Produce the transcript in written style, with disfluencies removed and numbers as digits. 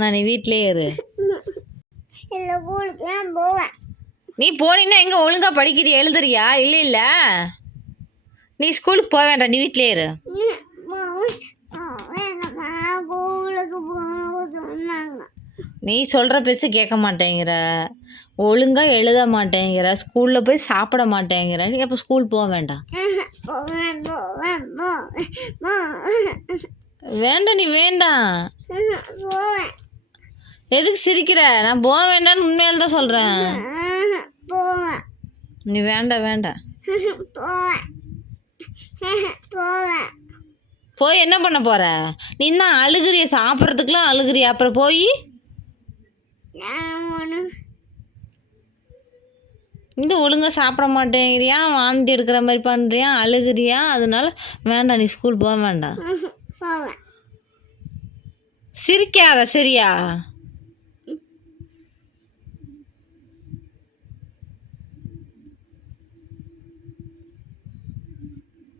நான் நீ வீட்டிலேயே இரு. இல்லை ஸ்கூலுக்கு தான் போவேன். நீ போனீன்னா எங்கே ஒழுங்காக படிக்கிறியா எழுதுறியா? இல்லை இல்லை, நீ ஸ்கூலுக்கு போக வேண்டாம், நீ வீட்டிலேயே இரு. ஸ்கூலுக்கு போக சொன்னாங்க. நீ சொல்கிற பேச்சு கேட்க மாட்டேங்கிற, ஒழுங்காக எழுத மாட்டேங்கிற, ஸ்கூலில் போய் சாப்பிட மாட்டேங்கிற, நீ அப்போ ஸ்கூல் போக வேண்டாம். போவேன் போவேன் போவேன் வேண்டாம், நீ வேண்டாம். போவேன். எதுக்கு சிரிக்கிற? நான் போக வேண்டாம்னு உண்மையால் தான் சொல்கிறேன். போவேன். நீ வேண்டாம் வேண்டாம். போவேன் போவேன். போய் என்ன பண்ண போகிற? நீ தான் அழுகிறிய, சாப்பிட்றதுக்குலாம் அழுகிறிய, அப்புறம் போய் இந்த ஒழுங்காக சாப்பிட மாட்டேங்கிறியா, வாந்தி எடுக்கிற மாதிரி பண்ணுறியா, அழுகிறியா, அதனால வேண்டாம், நீ ஸ்கூல் போக வேண்டாம். போவேன். சிரிக்காத சரியா?